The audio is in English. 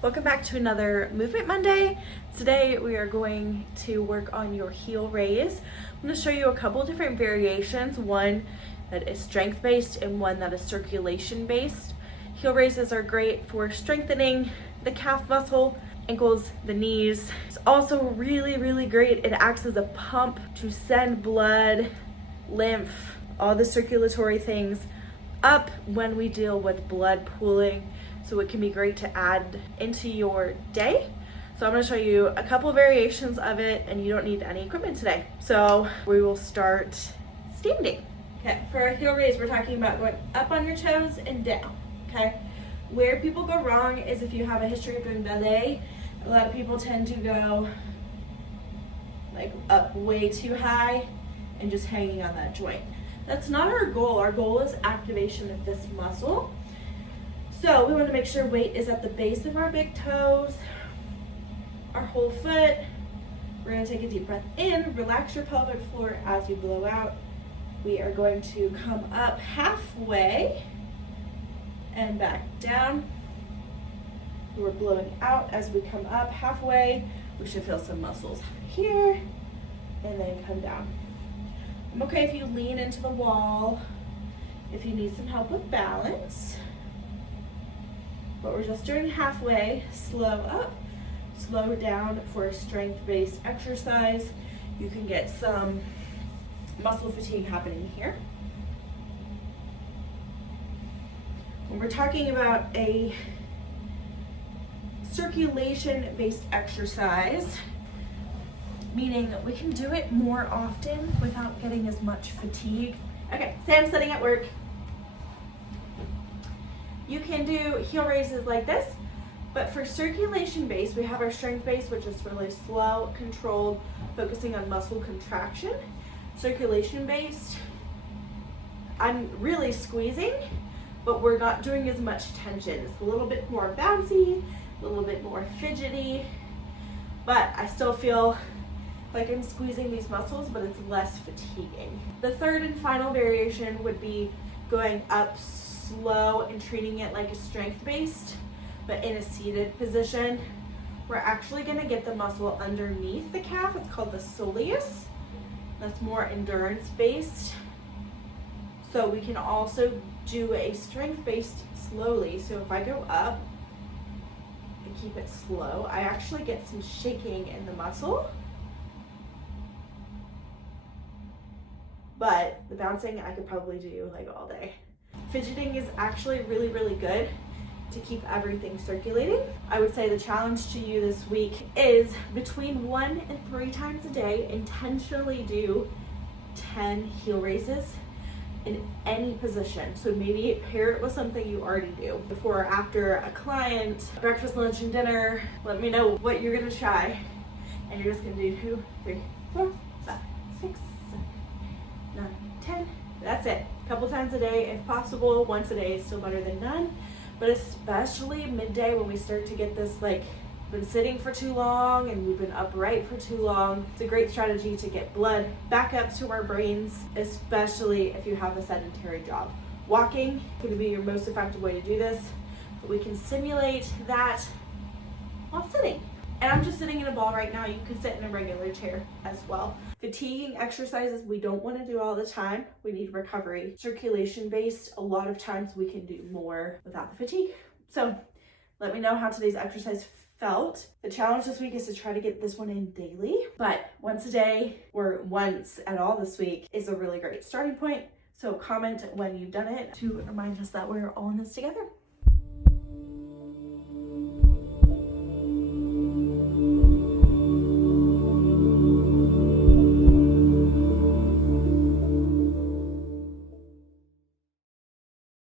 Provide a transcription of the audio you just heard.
Welcome back to another Movement Monday. Today we are going to work on your heel raise. I'm going to show you a couple different variations, one that is strength based and one that is circulation based. Heel raises are great for strengthening the calf muscle, ankles, the knees. It's also really great. It acts as a pump to send blood, lymph, all the circulatory things up when we deal with blood pooling. So it can be great to add into your day. So I'm gonna show you a couple variations of it, and you don't need any equipment today. So we will start standing. Okay, for a heel raise, we're talking about going up on your toes and down, okay? Where people go wrong is if you have a history of doing ballet, a lot of people tend to go like up way too high and just hanging on that joint. That's not our goal. Our goal is activation of this muscle. So we want to make sure weight is at the base of our big toes, our whole foot. We're going to take a deep breath in, relax your pelvic floor as you blow out. We are going to come up halfway and back down. We're blowing out as we come up halfway. We should feel some muscles here and then come down. I'm okay if you lean into the wall, if you need some help with balance. But we're just doing halfway, slow up, slow down for a strength-based exercise. You can get some muscle fatigue happening here. When we're talking about a circulation-based exercise, meaning we can do it more often without getting as much fatigue. Okay, say I'm sitting at work. You can do heel raises like this, but for circulation base, we have our strength base, which is really slow, controlled, focusing on muscle contraction. Circulation based, I'm really squeezing, but we're not doing as much tension. It's a little bit more bouncy, a little bit more fidgety, but I still feel like I'm squeezing these muscles, but it's less fatiguing. The third and final variation would be going up slow and treating it like a strength-based, but in a seated position. We're actually gonna get the muscle underneath the calf. It's called the soleus. That's more endurance-based. So we can also do a strength-based slowly. So if I go up and keep it slow, I actually get some shaking in the muscle. But the bouncing I could probably do like all day. Fidgeting is actually really good to keep everything circulating. I would say the challenge to you this week is between 1 and 3 times a day, intentionally do 10 heel raises in any position. So maybe pair it with something you already do. Before or after a client, breakfast, lunch, and dinner, let me know what you're gonna try. And you're just gonna do 2, 3, 4, 5, 6, 7, 8, 9, 10. That's it. A couple times a day if possible. Once a day is still better than none. But especially midday when we start to get this, like, been sitting for too long and we've been upright for too long. It's a great strategy to get blood back up to our brains, especially if you have a sedentary job. Walking is going to be your most effective way to do this, but we can simulate that while sitting. And I'm just sitting in a ball right now. You can sit in a regular chair as well. Fatiguing exercises we don't want to do all the time. We need recovery. Circulation based, a lot of times we can do more without the fatigue. So let me know how today's exercise felt. The challenge this week is to try to get this one in daily, but once a day or once at all this week is a really great starting point. So comment when you've done it to remind us that we're all in this together.